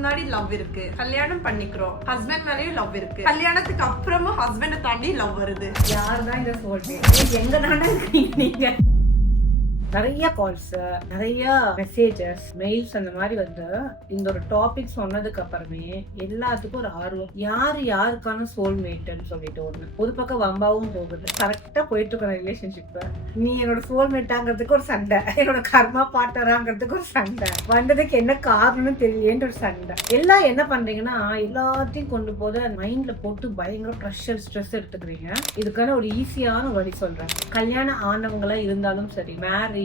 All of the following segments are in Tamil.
முன்னாடி லவ் இருக்கு, கல்யாணம் பண்ணிக்கிறோம், ஹஸ்பண்ட் மேலயும் லவ் இருக்கு, கல்யாணத்துக்கு அப்புறமும் ஹஸ்பண்டை தாண்டி லவ் வருது. யாருதான் இதை சொல்றீங்க? எங்க தானே இருக்கீங்க நீங்க? நிறைய கால்ஸ், நிறைய மெசேஜஸ், மெயில்ஸ் அந்த மாதிரி வந்து இந்த ஒரு டாபிக் சொன்னதுக்கு அப்புறமே எல்லாத்துக்கும் ஒரு ஆர்வம். யாருக்கான சோல்மேட்னு சொல்லிட்டு ஒண்ணு ஒரு பக்கம் வம்பாவும் போகுது. கரெக்டா போயிட்டு இருக்கிற ரிலேஷன்ஷிப் நீ என்னோட சோல்மேட்டாங்கிறதுக்கு ஒரு சண்டை, என்னோட கர்மா பார்ட்னராங்கிறதுக்கு ஒரு சண்டை, வந்ததுக்கு என்ன காரணம்னு தெரியலேன்ற ஒரு சண்டை. எல்லாம் என்ன பண்றீங்கன்னா எல்லாத்தையும் கொண்டு போத மைண்ட்ல போட்டு பயங்கர ப்ரெஷர் ஸ்ட்ரெஸ் எடுத்துக்கிறீங்க. இதுக்கான ஒரு ஈஸியான வழி சொல்றேன். கல்யாணம் ஆனவங்களா இருந்தாலும் சரி, மேரேஜ்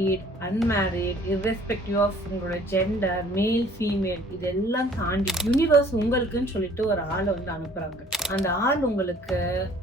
அன்மேரிட், irrespective ஆஃப் உங்களோட ஜெண்டர், மேல் ஃபீமேல், இதெல்லாம் தாண்டி யூனிவர்ஸ் உங்களுக்குன்னு சொல்லிட்டு ஒரு ஆளை வந்து அனுப்புறாங்க. அந்த ஆள் உங்களுக்கு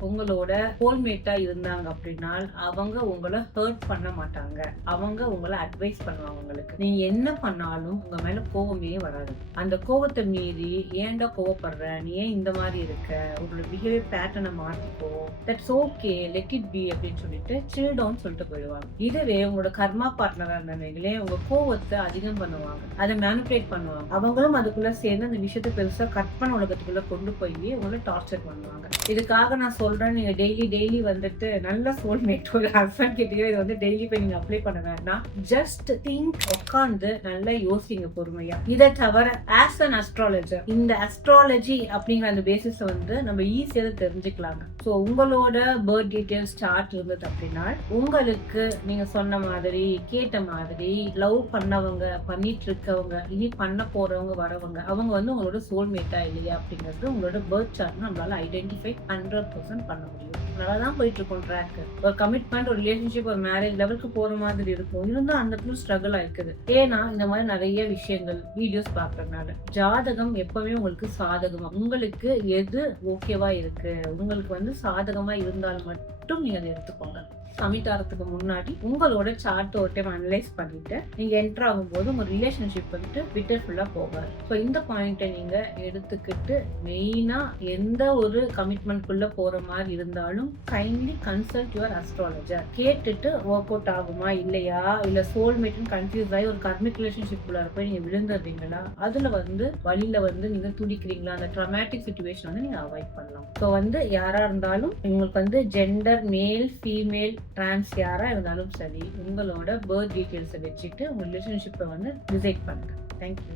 உங்களோட சோல்மேட்டா இருந்தாங்க அப்படின்னா அவங்க உங்களை ஹர்ட் பண்ண மாட்டாங்க. அவங்க உங்களை அட்வைஸ் பண்ணுவாங்க. உங்களுக்கு நீங்க என்ன பண்ணாலும் உங்க மேல கோவமே வராது. அந்த கோவத்தை மீறி ஏன்டா கோவப்படுற, நீ ஏன் இந்த மாதிரி இருக்க, உங்களோட பிஹேவியர் பேட்டர்னை மாத்திக்கோ, that's okay, let it be அப்படின்னு சொல்லிட்டு சில் டவுன் சொல்லிட்டு போயிடுவாங்க. இதுவே உங்களோட கர்மா பார்ட்னரா இருந்தாங்களே உங்க கோவத்தை அதிகம் பண்ணுவாங்க, அதை மேனிபுலேட் பண்ணுவாங்க. அவங்களும் அதுக்குள்ள சேர்ந்து அந்த விஷயத்தை பெருசா கற்பனை உலகத்துக்குள்ள கொண்டு போய் உங்களை டார்ச்சர் பண்ணுவாங்க. இதுக்காக நான் சொல்றேன், நீங்க டெய்லி வந்துட்டு நல்ல சோல்மேட் ஒரு ஹஸ்பண்ட் கிட்டயோ இது வந்து டெய்லி போய் நீங்க அப்ளை பண்ண வேண்டாம். ஜஸ்ட் திங்க், உட்காந்து நல்லா யோசிங்க பொறுமையா. இதை தவிர ஆஸ் அன் அஸ்ட்ராலஜர் இந்த அஸ்ட்ராலஜி அப்படிங்கிற அந்த பேசிஸ் வந்து நம்ம ஈஸியாக தெரிஞ்சுக்கலாங்க. ஸோ உங்களோட பர்த் டீடைல்ஸ் சார்ட் இருந்தது அப்படின்னா உங்களுக்கு நீங்க சொன்ன மாதிரி கேட்ட மாதிரி லவ் பண்ணவங்க, பண்ணிட்டு இருக்கவங்க, இனி பண்ண போறவங்க, வரவங்க, அவங்க வந்து உங்களோட சோல்மேட்டா இல்லையா அப்படிங்கிறது உங்களோட பர்த் சார்ட் நம்மளால ஐடென்டிஃபை 100% பண்ண முடியும். நல்லா தான் போயிட்டு இருக்கோம் ட்ராக். ஒரு கமிட்மெண்ட், ஒரு ரிலேஷன்ஷிப், ஒரு மேரேஜ் லெவலுக்கு போற மாதிரி இருக்கும். இருந்தாலும் அந்த இடத்துல ஸ்ட்ரகிள் ஆயிருக்குது. ஏன்னா இந்த மாதிரி நிறைய விஷயங்கள் வீடியோஸ் பாக்குறதுனால. ஜாதகம் எப்பவுமே உங்களுக்கு சாதகமா, உங்களுக்கு எது ஓகேவா இருக்கு, உங்களுக்கு வந்து சாதகமா இருந்தால் மட்டும் நீங்க அதை எடுத்துக்கோங்க. கமிட் ஆகிறதுக்கு முன்னாடி உங்களோட சார்ட் ஒரு டைம் அனலைஸ் பண்ணிட்டு நீங்க என்டர் ஆகும்போது உங்க ரிலேஷன்ஷிப் வந்துட்டு பிட்டர்ஃபுல்லா போகாது. ஸோ இந்த பாயிண்ட்டை நீங்க எடுத்துக்கிட்டு மெயினா எந்த ஒரு கமிட்மெண்ட் குள்ள போற மாதிரி இருந்தாலும் கைண்ட்லி கன்சல்ட் யுவர் அஸ்ட்ராலஜர். கேட்டுட்டு ஒர்க் அவுட் ஆகுமா இல்லையா, இல்ல சோல்மேட்னு கன்ஃபியூஸ் ஆகி ஒரு கர்மிக் ரிலேஷன்ஷிப் குள்ள போய் நீங்க விழுந்துடுறீங்களா, அதுல வந்து வழியில வந்து நீங்க துடிக்கிறீங்களா, அந்த ட்ராமேட்டிக் சிச்சுவேஷன் வந்து நீங்க அவாய்ட் பண்ணலாம். ஸோ வந்து யாரா இருந்தாலும் உங்களுக்கு வந்து ஜெண்டர், மேல், ஃபீமேல், டிரான்ஸ் யாரா இருந்தாலும் சரி, உங்களோட பர்த் டீடைல்ஸை வச்சுட்டு உங்க ரிலேஷன்ஷிப்பை வந்து டிசைட் பண்ணுங்க. தேங்க்யூ.